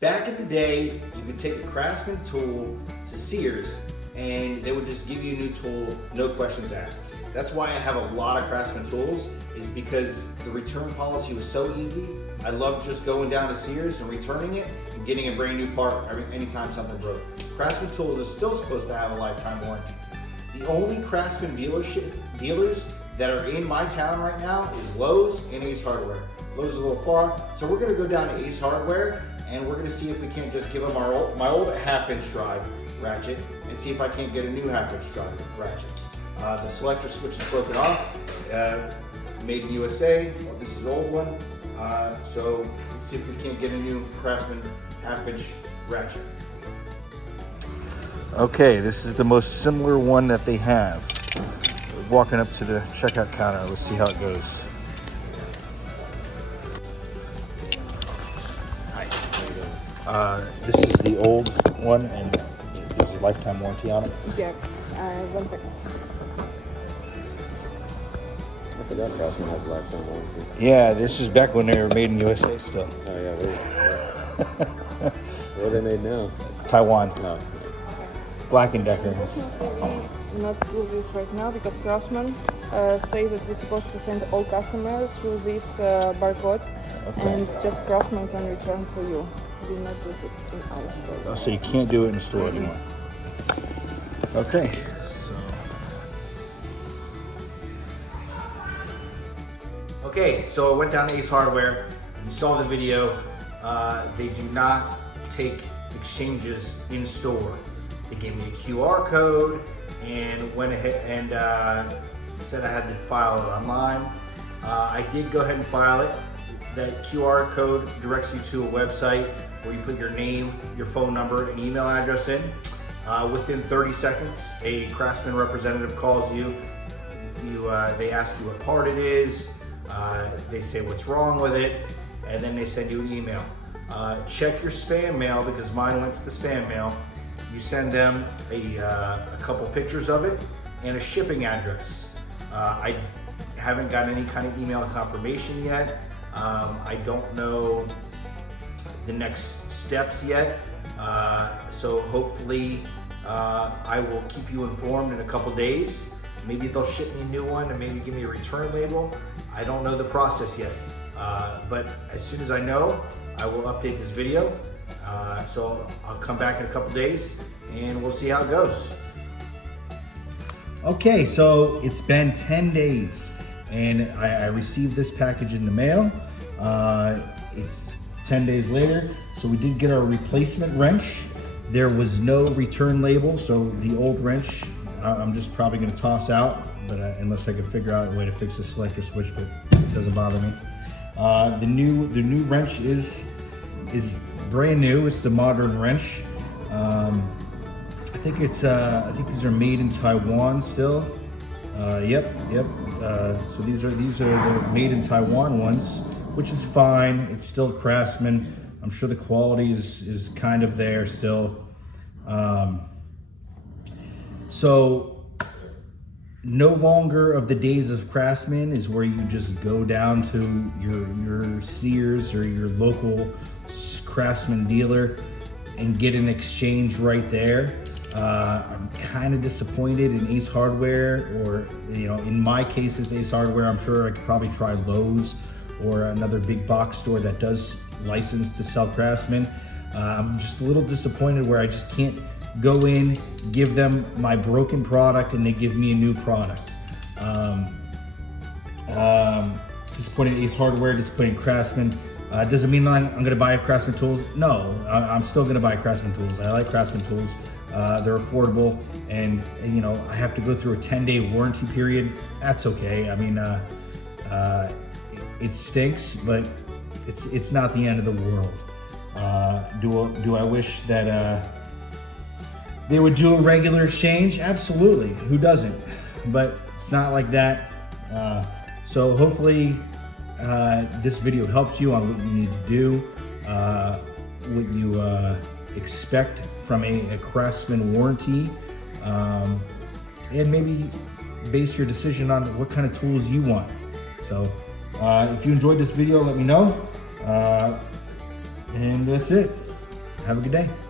Back in the day, you could take a Craftsman tool to Sears and they would just give you a new tool, no questions asked. That's why I have a lot of Craftsman tools, is because the return policy was so easy. I love just going down to Sears and returning it and getting a brand new part anytime something broke. Craftsman tools are still supposed to have a lifetime warranty. The only Craftsman dealers that are in my town right now is Lowe's and Ace Hardware. Lowe's is a little far, so we're gonna go down to Ace Hardware and we're gonna see if we can't just give them my old half-inch drive ratchet and see if I can't get a new half-inch drive ratchet. The selector switch is broken off, made in USA. Well, this is the old one. So let's see if we can't get a new Craftsman half-inch ratchet. Okay, this is the most similar one that they have. We're walking up to the checkout counter. Let's see how it goes. This is the old one, and there's a lifetime warranty on it. Yeah, 1 second. I forgot Craftsman has a lifetime warranty. Yeah, this is back when they were made in USA still. Oh yeah, where are they made now? Taiwan. No. Black & Decker. Unfortunately, not do this right now because Craftsman says that we're supposed to send all customers through this barcode, and just Craftsman can return for you. We will not do this in our store. Oh, so you can't do it in the store anymore. Okay. Okay, so I went down to Ace Hardware. You saw the video. They do not take exchanges in store. They gave me a QR code and went ahead and said I had to file it online. I did go ahead and file it. That QR code directs you to a website where you put your name, your phone number, and email address in. Within 30 seconds, a Craftsman representative calls you. They ask you what part it is. They say what's wrong with it, and then they send you an email. Check your spam mail because mine went to the spam mail. You send them a couple pictures of it and a shipping address. I haven't got any kind of email confirmation yet. I don't know the next steps yet. So hopefully I will keep you informed in a couple days. Maybe they'll ship me a new one and maybe give me a return label. I don't know the process yet. But as soon as I know, I will update this video. So I'll come back in a couple days and we'll see how it goes. Okay, so it's been 10 days and I received this package in the mail. It's 10 days later. So we did get our replacement wrench. There was no return label, so the old wrench I'm just probably gonna toss out, but unless I can figure out a way to fix the selector switch, but it doesn't bother me. The new wrench is brand new. It's the modern wrench. I think these are made in Taiwan still. Yep. So these are the made in Taiwan ones, which is fine. It's still Craftsman. I'm sure the quality is kind of there still. So no longer of the days of Craftsman is where you just go down to your Sears or your local Craftsman dealer and get an exchange right there. I'm kind of disappointed in Ace Hardware, or in my case it's Ace Hardware. I'm sure I could probably try Lowe's or another big box store that does license to sell Craftsman. I'm just a little disappointed where I just can't go in, give them my broken product, and they give me a new product. Disappointed Ace Hardware, disappointed Craftsman. Doesn't mean I'm gonna buy Craftsman tools. No, I'm still gonna buy Craftsman tools. I like Craftsman tools. They're affordable, and I have to go through a 10-day warranty period. That's okay. I mean, it stinks, but it's not the end of the world. Do I wish that they would do a regular exchange? Absolutely. Who doesn't? But it's not like that. So hopefully this video helped you on what you need to do, what you expect from a Craftsman warranty, and maybe base your decision on what kind of tools you want. So if you enjoyed this video, let me know. And that's it. Have a good day.